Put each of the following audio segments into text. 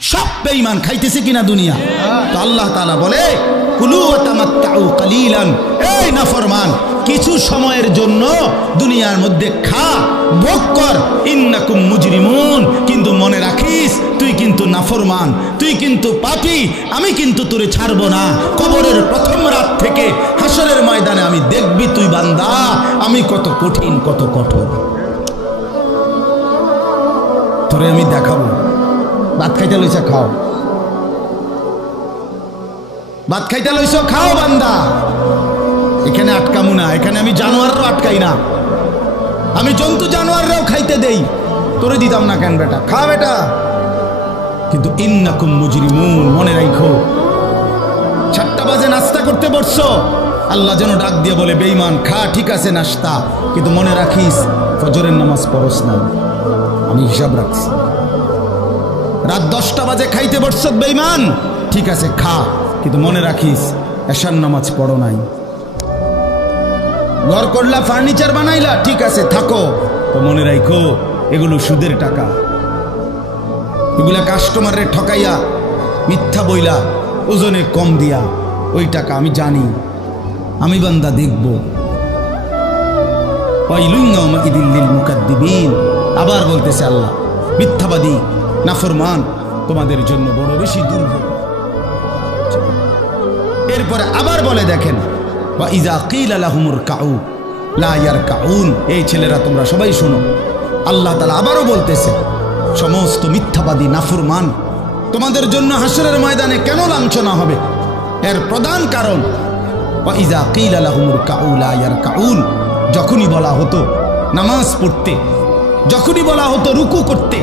সব বেঈমান খাইতেছে কিনা দুনিয়া। তো আল্লাহ তাআলা বলে কুলু ওয়া তামাত্তাউ কালিলান, এই নাফরমান কিছু সময়ের জন্য দুনিয়ার মধ্যে খা, ভোগ কর, ইন্নাকুম মুজরিমুন, কিন্তু মনে রাখিস তুই কিন্তু নাফরমান, তুই কিন্তু পাপী, আমি কিন্তু তোরে ছাড়বো না। কবরের প্রথম রাত থেকে হাসরের ময়দানে আমি দেখবি তুই বান্দা আমি কত কঠিন কত কঠোর, তোরে আমি দেখাবো। ভাত খাইতে লইছা খাও, ভাত খাইতে লইছ খাও বান্দা, এখানে আটকামু না, এখানে আমি জানোয়াররাও আটকাই না, আমি জন্তু জানোয়াররাও খাইতে দেই, তোরে দিতাম না কেন বেটা, খা বেটা। কিন্তু ইন্নাকুম মুজরিমুন, মনে রাখো 7টা বাজে নাস্তা করতে বসছো, আল্লাহ যেন ডাক দিয়ে বলে বেঈমান খা, ঠিক আছে নাস্তা, কিন্তু মনে রাখিস ফজরের নামাজ পড়স না, আমি হিসাব রাখছি। রাত 10টা বাজে খাইতে বসছো বেঈমান, ঠিক আছে খা, কিন্তু মনে রাখিস এশার নামাজ পড়ো নাই। ঘর করলা, ফার্নিচার বানাইলা, ঠিক আছে থাকো, তো মনে রাখো এগুলো সুদের টাকা, এগুলা কাস্টমারে ঠকাইয়া মিথ্যা বইলা ওজনে কম দিয়া ওই টাকা আমি জানি, আমি বান্দা দেখব। আবার বলতেছে আল্লাহ মিথ্যাবাদী নাফরমান তোমাদের জন্য বড় বেশি দুর্ভোগ। এরপরে আবার বলে দেখেন ওয়াইযা কিলা লাহুমুর কাউ লা ইয়ারকাউন, এই ছেলেরা তোমরা সবাই শোনো, আল্লাহ তাআলা আবারও বলতেছে সমস্ত মিথ্যাবাদী নাফরমান তোমাদের জন্য হাসরের ময়দানে কেন লাঞ্ছনা হবে, এর প্রধান কারণ ওয়াইযা কিলা লাহুমুর কাউ লা ইয়ারকাউন, যখনই বলা হতো নামাজ পড়তে, যখনই বলা হতো রুকু করতে,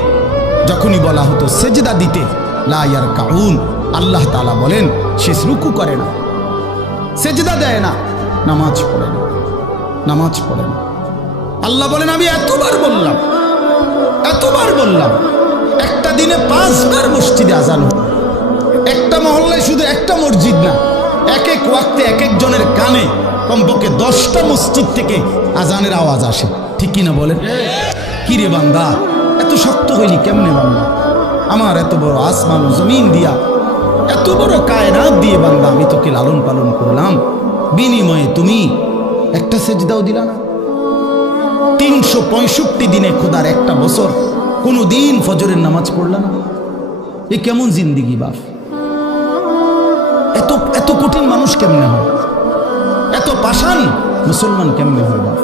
যখনই বলা হতো সেজদা দিতে, লা ইয়ারকাউন, আল্লাহ তাআলা বলেন সে রুকু করে না, সেজদা দেয় না, নামাজ পড়ে না, নামাজ পড়ে না। আল্লাহ বলেন আমি এতবার বললাম, এতবার বললাম, একটা দিনে 5 বার মসজিদে আজান হয়, একটা মহল্লায় শুধু একটা মসজিদ না, এক এক ওয়াক্তে এক একজনের কানে কমপক্ষে 10টা মসজিদ থেকে আজানের আওয়াজ আসে, ঠিক কিনা বলেন? কিরে বান্দা এত শক্ত হইলি কেমনে বান্দা, আমার এত বড় আসমান জমিন দিয়া, এত বড় কায়নাত দিয়ে বান্দা আমি তোকে লালন পালন করলাম, বিনিময়ে তুমি একটা সেজদাও দিলা না। 365 দিনে খোদার একটা বছর কোনো দিন ফজরের নামাজ পড়লা না, এ কেমন জিন্দিগি বাপ? এত এত কঠিন মানুষ কেমনে হয়, এত পাষাণ মুসলমান কেমনে হয় বাপ?